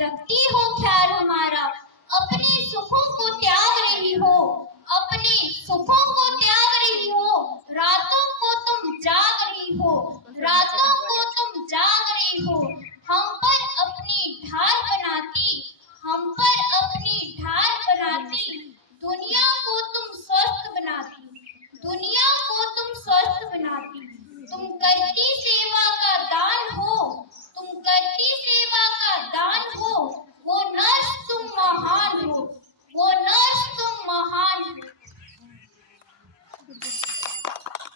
रखती हो ख्याल हमारा, अपने सुखों को त्याग रही हो, अपने सुखों को त्याग रही हो, रातों को तुम जाग रही हो, रातों को तुम जाग रही हो, हम पर अपनी ढाल बनाती, हम पर अपनी ढाल बनाती, दुनिया को तुम स्वस्थ बनाती, दुनिया को तुम स्वस्थ बनाती। तुम करती सेवा का दान हो, तुम करती सेवा का दान हो, वो नर्स तुम महान हो, वो नर्स तुम महान हो।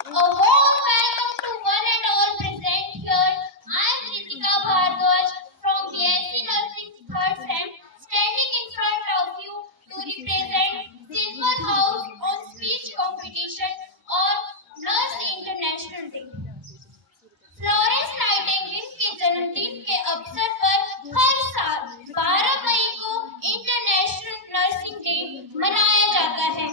A warm welcome to one and all present here. I am Ritika Bhardwaj from BSc Nursing 3rd Sem, standing in front of you to represent Silver House on speech competition on Nurse International Day. Florence Nightingale के जन्मदिन के अवसर पर हर साल 12 मई को international nursing day मनाया जाता है।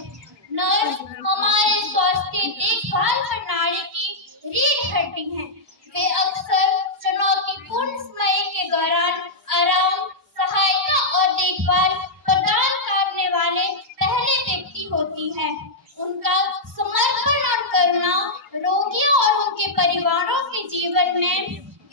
नर्स हमारे स्वास्थ्य देखभाल प्रणाली की रीढ़ हड्डी हैं। वे अक्सर चुनौतीपूर्ण समय के दौरान आराम, सहायता और देखभाल प्रदान करने वाले पहले व्यक्ति होती है। उनका समर्पण और करुणा रोगियों और उनके परिवारों के जीवन में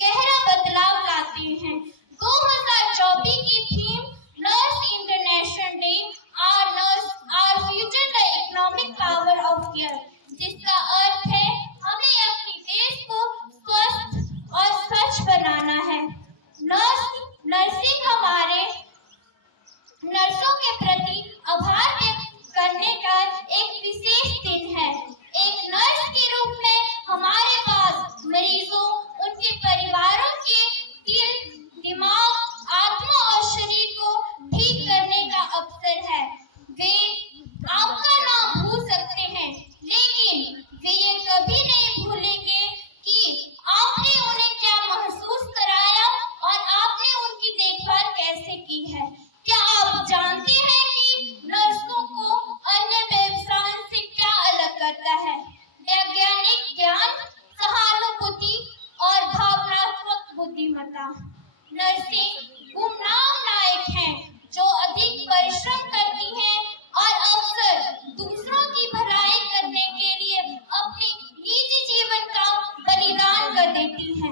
गहरा बदलाव लाते हैं। 2024 की theme nurse international day, our nurse our future the economic power of care, जिसका अर्थ है हमें अपने देश को स्वस्थ और स्वच्छ बनाना है। नर्सिंग हमारे नर्सों के प्रति आभार व्यक्त करने का एक विशेष दिन है। एक नर्स के रूप में हमारे पास मरीजों, उनके परिवारों के दिल, दिमाग, आत्मा और शरीर को ठीक करने का अवसर है। वे आपका नाम भूल सकते हैं, लेकिन वे ये कभी नहीं भूलेंगे कि आपने उन्हें क्या महसूस कराया और आपने उनकी देखभाल कैसे की है। क्या आप जानते हैं कि नर्सों को अन्य व्यवसायों से क्या अलग करता है? वैज्ञानिक ज्ञान, सहानुभूति और भावनात्मक बुद्धिमत्ता। नर्सिंग गुमनाम नायक हैं जो अधिक परिश्रम करती हैं और अक्सर दूसरों की भलाई करने के लिए अपने निजी जीवन का बलिदान कर देती हैं।